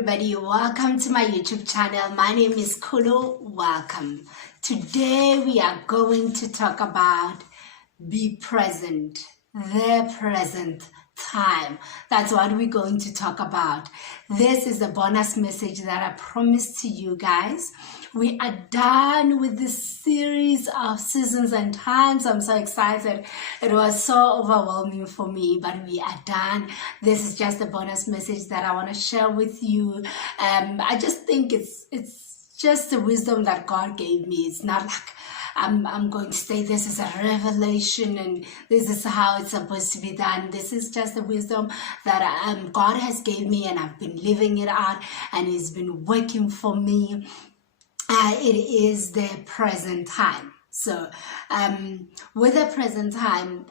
everybody, welcome to my YouTube channel. My name is Kholo. Welcome. Today we are going to talk about be present, the present time. That's what we're going to talk about. This is a bonus message that I promised to you guys. We are done with this series of Seasons and Times. I'm so excited. It was so overwhelming for me, but we are done. This is just a bonus message that I want to share with you. I just think it's just the wisdom that God gave me. It's not like I'm going to say this is a revelation and this is how it's supposed to be done. This is just the wisdom that God has gave me, and I've been living it out, and it's been working for me. It is the present time. So with the present time,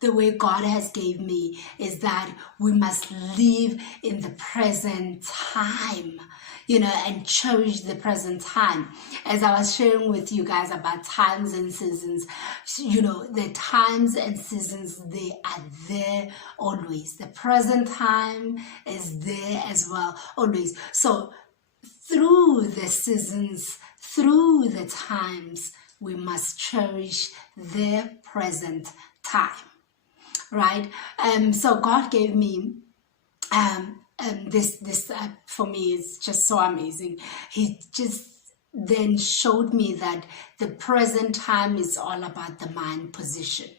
the way God has gave me is that we must live in the present time, and cherish the present time. As I was sharing with you guys about times and seasons, the times and seasons, they are there always. The present time is there as well, always. So through the seasons, through the times, we must cherish the present time, right? So God gave me this for me is just so amazing. He just then showed me that the present time is all about the mind position.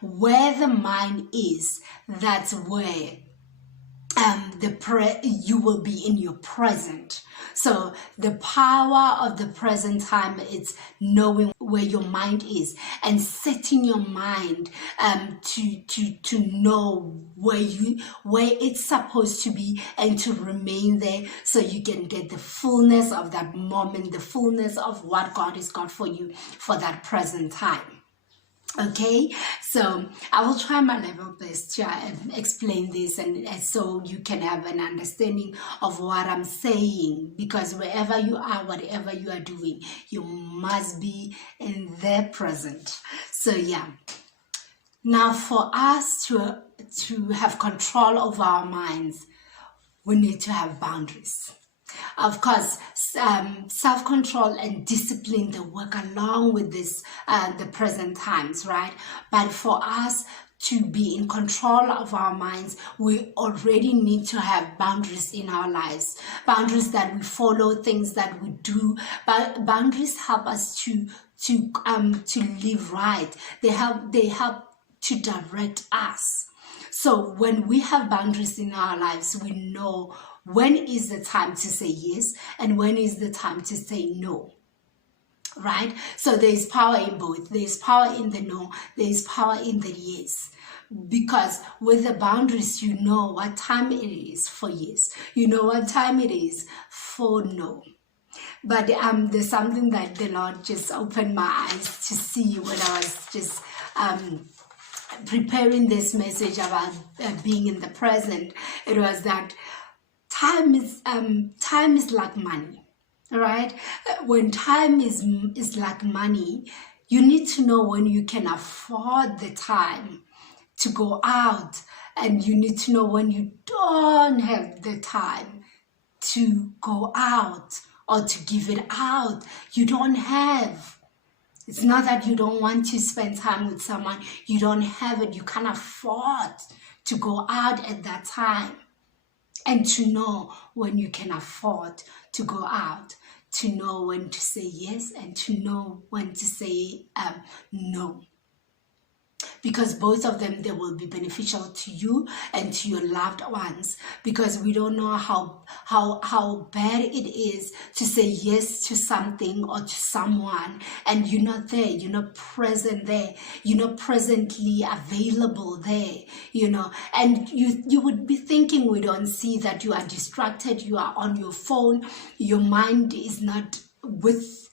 Where the mind is, that's where you will be in your present. So the power of the present time is knowing where your mind is and setting your mind to know where it's supposed to be and to remain there, so you can get the fullness of that moment, the fullness of what God has got for you for that present time. Okay, so I will try my level best to explain this, and so you can have an understanding of what I'm saying, because wherever you are, whatever you are doing, you must be in the present. So yeah, now for us to have control over our minds, we need to have boundaries. Of course, self-control and discipline, they work along with this, the present times, right? But for us to be in control of our minds, we already need to have boundaries in our lives. Boundaries that we follow, things that we do. But boundaries help us to live right. They help to direct us. So when we have boundaries in our lives, we know when is the time to say yes and when is the time to say no, right? So there is power in both. There is power in the no, there is power in the yes. Because with the boundaries, you know what time it is for yes. You know what time it is for no. But there's something that the Lord just opened my eyes to see when I was just preparing this message about being in the present. It was that time is like money, right? When time is like money, you need to know when you can afford the time to go out, and you need to know when you don't have the time to go out or to give it out. You don't have. It's not that you don't want to spend time with someone. You don't have it. You can't afford to go out at that time. And to know when you can afford to go out, to know when to say yes and to know when to say no. Because both of them, they will be beneficial to you and to your loved ones, because we don't know how bad it is to say yes to something or to someone and you're not there, you're not present there, you're not presently available there, and you would be thinking we don't see that you are distracted, you are on your phone, your mind is not with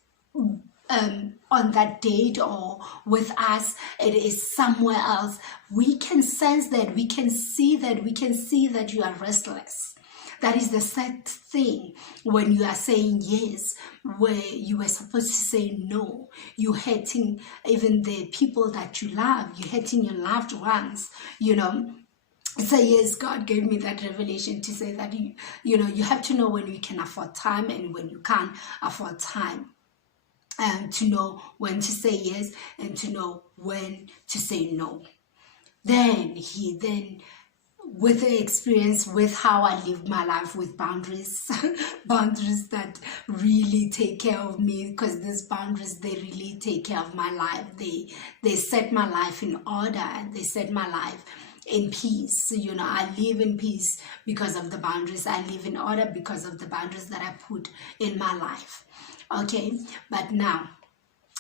on that date or with us, it is somewhere else. We can sense that, we can see that you are restless. That is the sad thing when you are saying yes, where you were supposed to say no. You're hurting even the people that you love. You're hurting your loved ones, So yes, God gave me that revelation to say that you have to know when you can afford time and when you can't afford time, and to know when to say yes and to know when to say no. Then with the experience with how I live my life with boundaries, boundaries that really take care of me, because these boundaries, they really take care of my life. They set my life in order, and they set my life in peace. I live in peace because of the boundaries. I live in order because of the boundaries that I put in my life. Okay, but now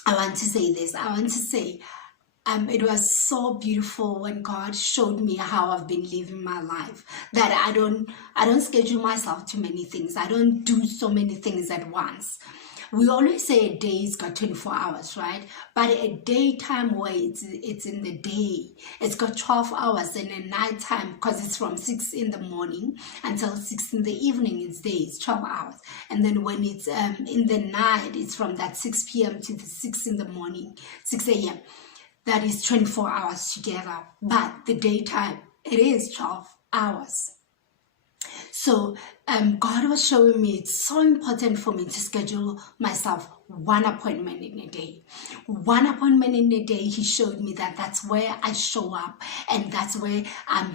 I want to say this. I want to say it was so beautiful when God showed me how I've been living my life, that I don't schedule myself to many things. I don't do so many things at once. We always say a day's got 24 hours, right? But a daytime where it's in the day, it's got 12 hours, and a nighttime, because it's from 6 in the morning until 6 in the evening, it's day, it's 12 hours. And then when it's in the night, it's from that 6 p.m. to the 6 in the morning, 6 a.m. That is 24 hours together. But the daytime, it is 12 hours. So God was showing me it's so important for me to schedule myself one appointment in a day. One appointment in a day, he showed me that that's where I show up, and that's where I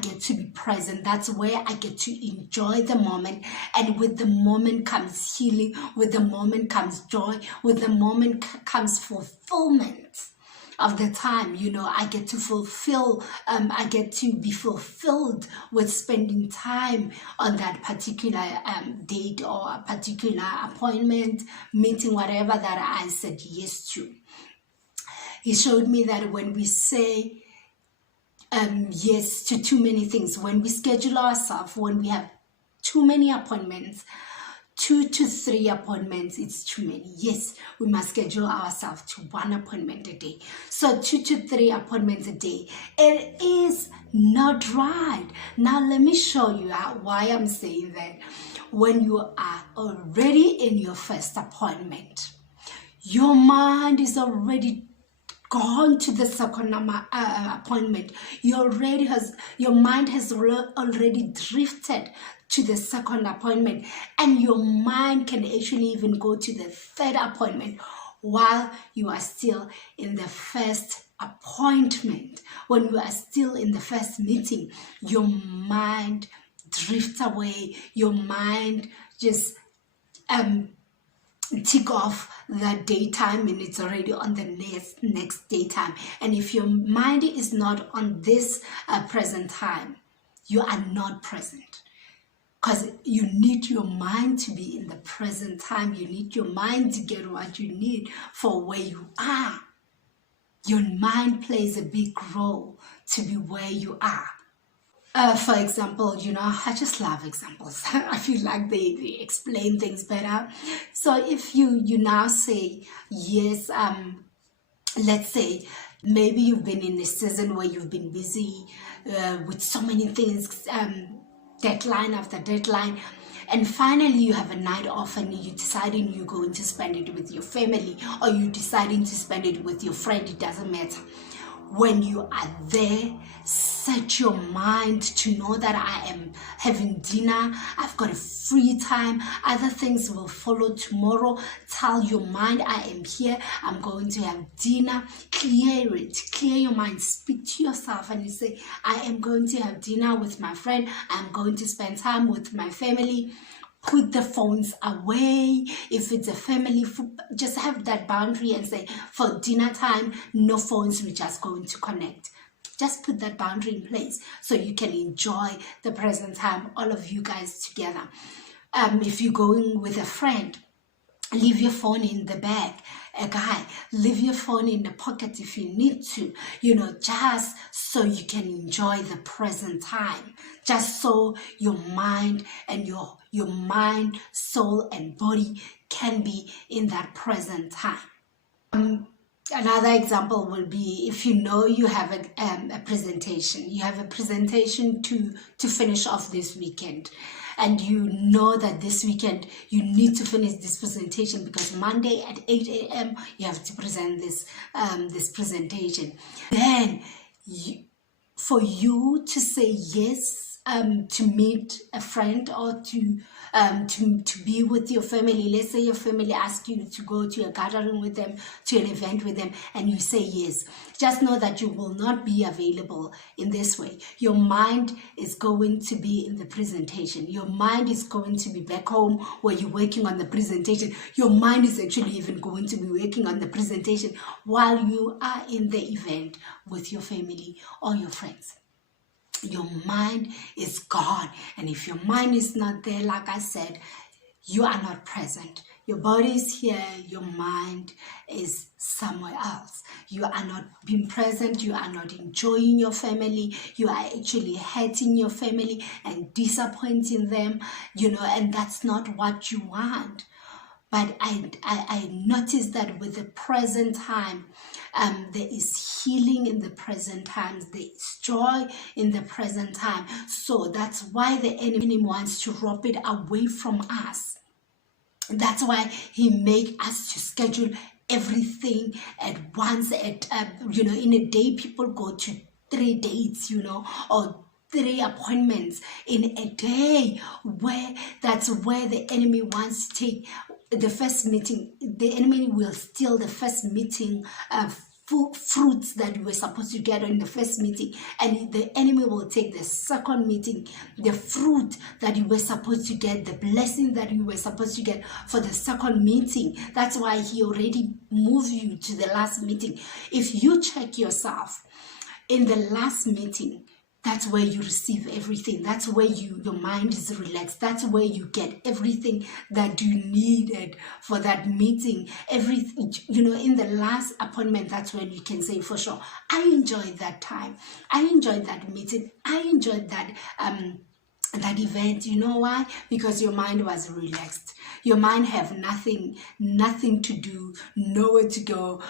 get to be present. That's where I get to enjoy the moment. And with the moment comes healing. With the moment comes joy. With the moment comes fulfillment of the time. I get to I get to be fulfilled with spending time on that particular date or a particular appointment, meeting, whatever that I said yes to. He showed me that when we say yes to too many things, when we schedule ourselves, when we have too many appointments, 2 to 3 appointments, it's too many. Yes, we must schedule ourselves to one appointment a day. So 2 to 3 appointments a day. It is not right. Now let me show you why I'm saying that. When you are already in your first appointment, your mind is already gone to the second appointment. Your mind has already drifted to the second appointment, and your mind can actually even go to the third appointment while you are still in the first appointment. When you are still in the first meeting, your mind drifts away. Your mind just tick off the daytime, and it's already on the next daytime. And if your mind is not on this present time, you are not present. Because you need your mind to be in the present time. You need your mind to get what you need for where you are. Your mind plays a big role to be where you are. For example, I just love examples. I feel like they explain things better. So if you now say, yes, let's say maybe you've been in a season where you've been busy with so many things, deadline after deadline, and finally you have a night off and you're deciding you're going to spend it with your family, or you're deciding to spend it with your friend, it doesn't matter. When you are there, set your mind to know that I am having dinner, I've got a free time, other things will follow tomorrow. Tell your mind, I am here, I'm going to have dinner. Clear it, clear your mind, speak to yourself, and you say, I am going to have dinner with my friend, I'm going to spend time with my family. Put the phones away. If it's a family, just have that boundary and say, for dinner time, no phones, we're just going to connect. Just put that boundary in place so you can enjoy the present time, all of you guys together. If you're going with a friend, leave your phone in the bag. A guy, leave your phone in the pocket if you need to, just so you can enjoy the present time, just so your mind and your mind, soul, and body can be in that present time. Another example will be if you have a presentation, to finish off this weekend, and you know that this weekend you need to finish this presentation because Monday at 8 a.m. you have to present this presentation. Then for you to say yes to meet a friend or to be with your family. Let's say your family asks you to go to a gathering with them, to an event with them, and you say yes. Just know that you will not be available in this way. Your mind is going to be in the presentation. Your mind is going to be back home where you're working on the presentation. Your mind is actually even going to be working on the presentation while you are in the event with your family or your friends. Your mind is gone, and if your mind is not there, like I said, you are not present. Your body is here, your mind is somewhere else. You are not being present, you are not enjoying your family, you are actually hurting your family and disappointing them, and that's not what you want. But I noticed that with the present time, there is healing in the present times. There is joy in the present time. So that's why the enemy wants to rob it away from us. That's why he make us to schedule everything at once. In a day, people go to 3 dates, or 3 appointments in a day. That's where the enemy wants to take the first meeting. The enemy will steal the first meeting fruits that you were supposed to get in the first meeting, and the enemy will take the second meeting, the fruit that you were supposed to get, the blessing that you were supposed to get for the second meeting. That's why he already moved you to the last meeting. If you check yourself in the last meeting, that's where you receive everything. That's where your mind is relaxed. That's where you get everything that you needed for that meeting. Everything, in the last appointment, that's when you can say for sure, I enjoyed that time. I enjoyed that meeting. I enjoyed that event. You know why? Because your mind was relaxed. Your mind have nothing to do, nowhere to go.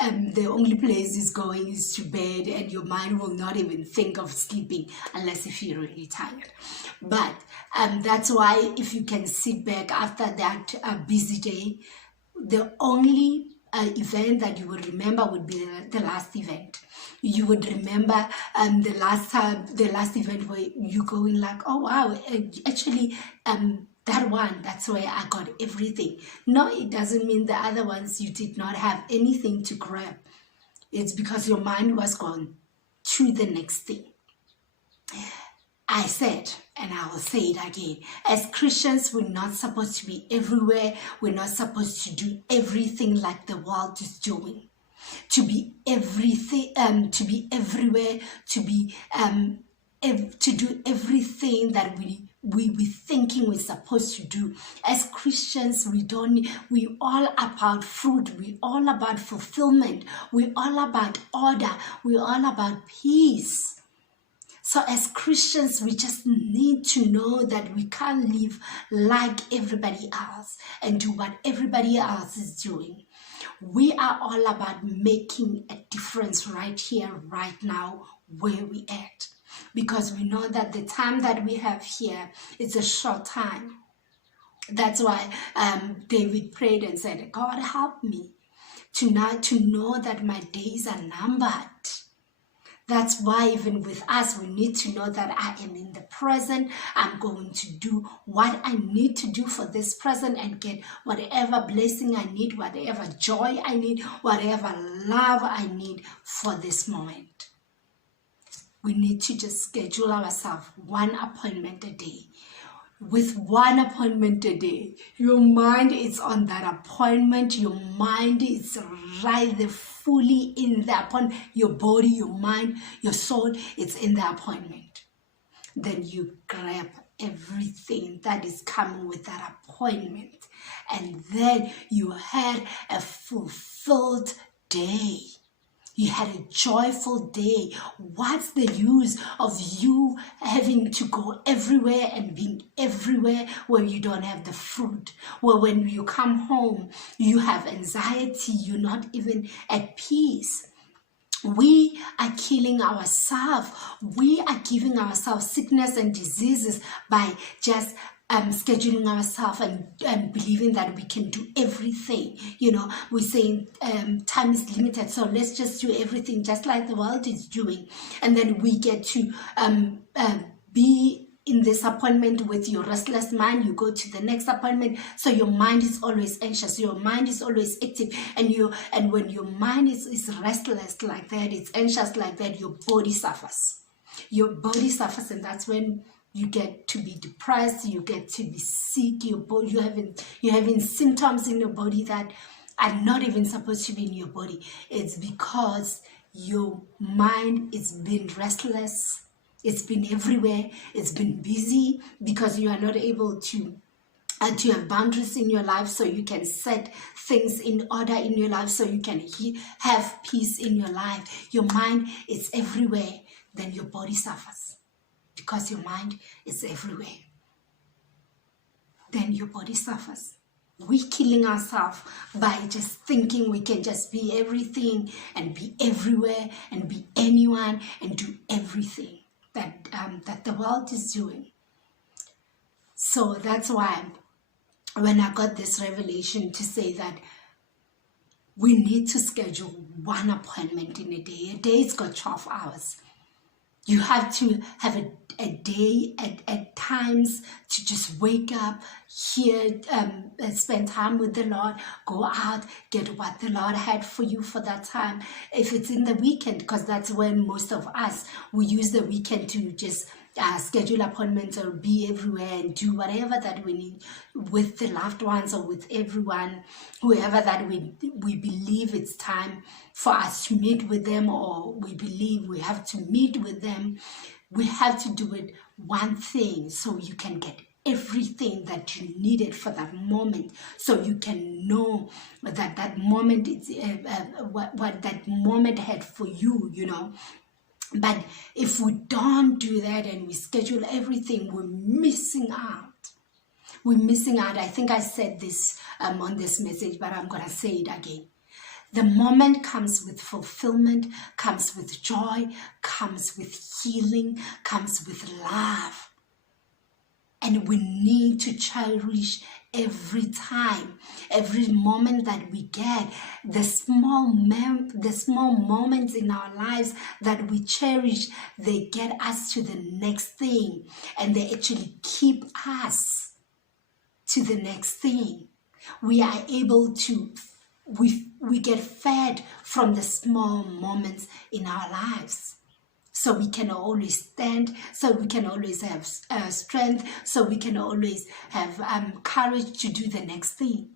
The only place is going is to bed, and your mind will not even think of sleeping unless if you're really tired. But that's why if you can sit back after that busy day, the only event that you will remember would be the last event. You would remember the last event where you're going like, oh wow, actually that one, that's where I got everything. No, it doesn't mean the other ones you did not have anything to grab. It's because your mind was gone to the next thing. I said, and I will say it again, as Christians, we're not supposed to be everywhere. We're not supposed to do everything like the world is doing. To be everything, to be everywhere, to do everything that we thinking we're supposed to do. As Christians, we all about fruit, we all about fulfillment, we all about order, we all about peace. So as Christians, we just need to know that we can't live like everybody else and do what everybody else is doing. We are all about making a difference right here, right now, where we at. Because we know that the time that we have here is a short time. That's why David prayed and said, God, help me to know that my days are numbered. That's why even with us, we need to know that I am in the present. I'm going to do what I need to do for this present and get whatever blessing I need, whatever joy I need, whatever love I need for this moment. We need to just schedule ourselves one appointment a day. With one appointment a day, your mind is on that appointment. Your mind is right there, fully in the appointment. Your body, your mind, your soul, it's in the appointment. Then you grab everything that is coming with that appointment. And then you had a fulfilled day. You had a joyful day. What's the use of you having to go everywhere and being everywhere where you don't have the fruit? Where when you come home, you have anxiety, you're not even at peace. We are killing ourselves. We are giving ourselves sickness and diseases by just scheduling ourselves and believing that we can do everything. We're saying time is limited, so let's just do everything just like the world is doing. And then we get to be in this appointment with your restless mind. You go to the next appointment, so your mind is always anxious, your mind is always active, and when your mind is restless like that, it's anxious like that, your body suffers. And that's when you get to be depressed, you get to be sick, you're having symptoms in your body that are not even supposed to be in your body. It's because your mind is being restless, it's been everywhere, it's been busy, because you are not able to have boundaries in your life, so you can set things in order in your life, so you can have peace in your life. Your mind is everywhere, then your body suffers, because your mind is everywhere. Then your body suffers. We're killing ourselves by just thinking we can just be everything and be everywhere and be anyone and do everything that the world is doing. So that's why when I got this revelation to say that we need to schedule one appointment in a day. A day's got 12 hours. You have to have a day at times to just wake up, hear, spend time with the Lord, go out, get what the Lord had for you for that time. If it's in the weekend, because that's when most of us, we use the weekend to just schedule appointments or be everywhere and do whatever that we need with the loved ones or with everyone, whoever that we believe it's time for us to meet with them, or we believe we have to meet with them. We have to do it one thing, so you can get everything that you needed for that moment, so you can know that moment is what that moment had for you, But if we don't do that and we schedule everything, we're missing out. I think I said this on this message, but I'm going to say it again. The moment comes with fulfillment, comes with joy, comes with healing, comes with love. And we need to cherish every time, every moment that we get, the small moments in our lives that we cherish, they get us to the next thing, and they actually keep us to the next thing. We are able to, we get fed from the small moments in our lives. So we can always stand, so we can always have strength, so we can always have courage to do the next thing.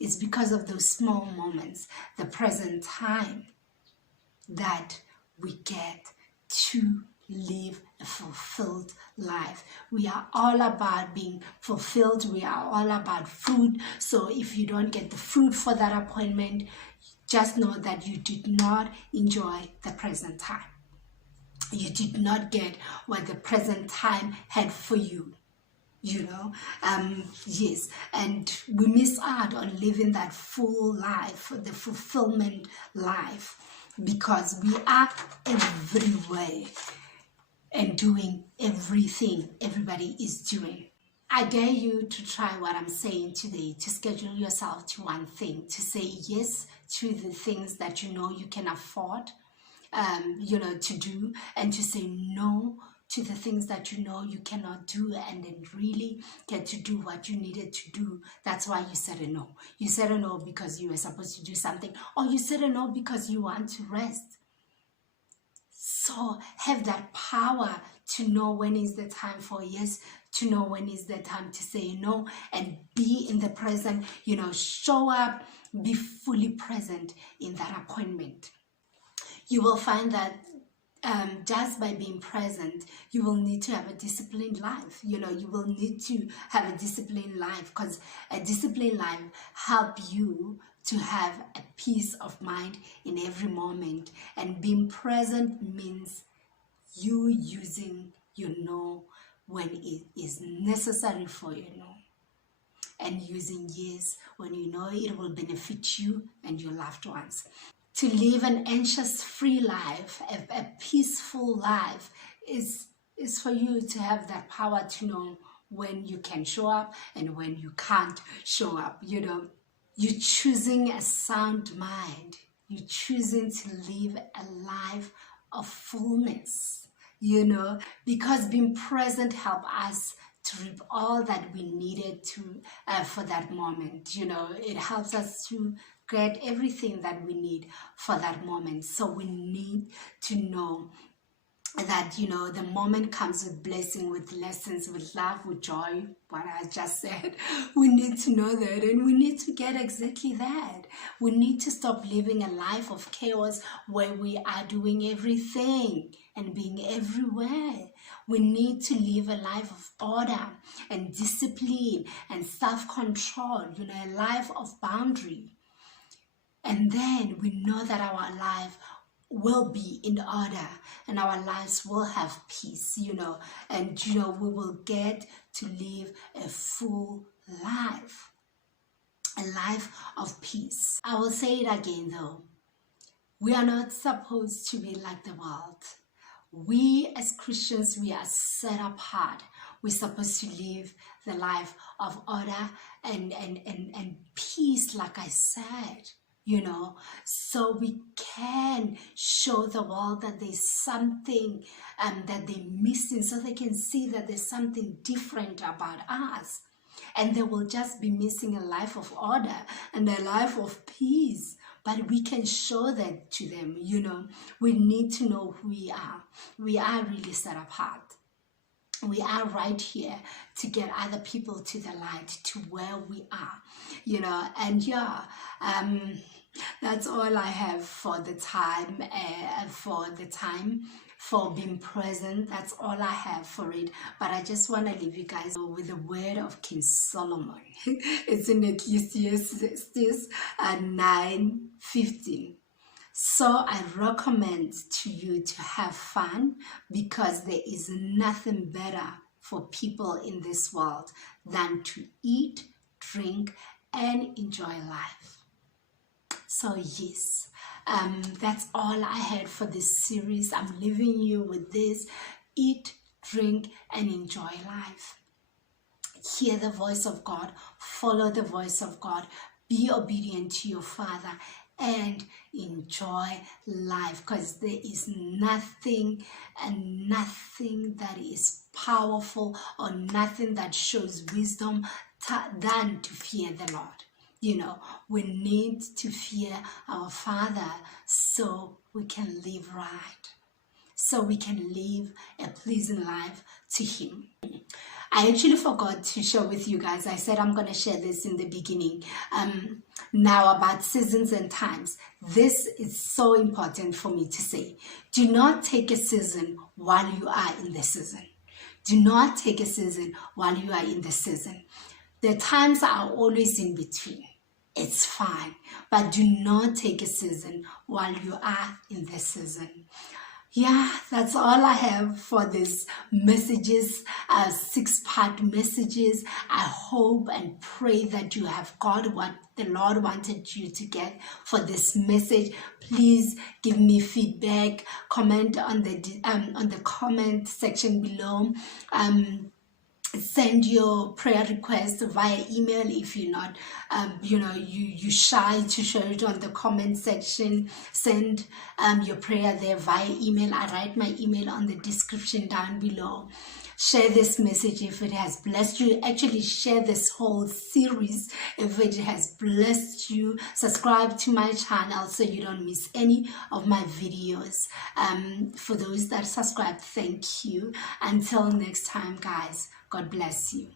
It's because of those small moments, the present time, that we get to live a fulfilled life. We are all about being fulfilled. We are all about fruit. So if you don't get the fruit for that appointment, just know that you did not enjoy the present time. You did not get what the present time had for you, yes, and we miss out on living that full life, the fulfillment life, because we are everywhere and doing everything everybody is doing. I dare you to try what I'm saying today, to schedule yourself to one thing, to say yes to the things that you know you can afford, to do, and to say no to the things that you know you cannot do, and then really get to do what you needed to do. That's why you said a no. You said a no because you were supposed to do something, or you said a no because you want to rest. So have that power to know when is the time for yes, to know when is the time to say no, and be in the present, show up, be fully present in that appointment. You will find that just by being present, you will need to have a disciplined life. You will need to have a disciplined life, because a disciplined life helps you to have a peace of mind in every moment. And being present means you using when it is necessary for and using yes when you know it will benefit you and your loved ones. To live an anxious-free life, a peaceful life, is for you to have that power to know when you can show up and when you can't show up. You're choosing a sound mind. You're choosing to live a life of fullness, because being present helps us to reap all that we needed to for that moment. It helps us to get everything that we need for that moment. So we need to know that the moment comes with blessing, with lessons, with love, with joy, what I just said. We need to know that, and we need to get exactly that. We need to stop living a life of chaos where we are doing everything and being everywhere. We need to live a life of order and discipline and self-control, a life of boundary. And then we know that our life will be in order and our lives will have peace, and we will get to live a full life, a life of peace. I will say it again though, we are not supposed to be like the world. We as Christians, we are set apart. We're supposed to live the life of order and peace, like I said. So we can show the world that there's something that they're missing, so they can see that there's something different about us. And they will just be missing a life of order and a life of peace. But we can show that to them, We need to know who we are. We are really set apart. We are right here to get other people to the light, to where we are, and that's all I have for the time, for being present. That's all I have for it. But I just want to leave you guys with the word of King Solomon. It's in Ecclesiastes 9:15. So I recommend to you to have fun, because there is nothing better for people in this world than to eat, drink, and enjoy life. So yes, that's all I had for this series. I'm leaving you with this: eat, drink, and enjoy life. Hear the voice of God, follow the voice of God, be obedient to your Father, and enjoy life, because there is nothing that is powerful or nothing that shows wisdom than to fear the Lord. We need to fear our Father so we can live right, so we can live a pleasing life to Him. I actually forgot to share with you guys. I said I'm going to share this in the beginning. Now about seasons and times. This is so important for me to say. Do not take a season while you are in the season. Do not take a season while you are in the season. The times are always in between. It's fine. But do not take a season while you are in the season. Yeah, that's all I have for this messages, 6-part messages. I hope and pray that you have got what the Lord wanted you to get for this message. Please give me feedback, comment on the comment section below. Send your prayer request via email if you're not, you shy to share it on the comment section. Send your prayer there via email. I write my email on the description down below. Share this message if it has blessed you. Actually, share this whole series if it has blessed you. Subscribe to my channel so you don't miss any of my videos. For those that subscribe, thank you. Until next time, guys, God bless you.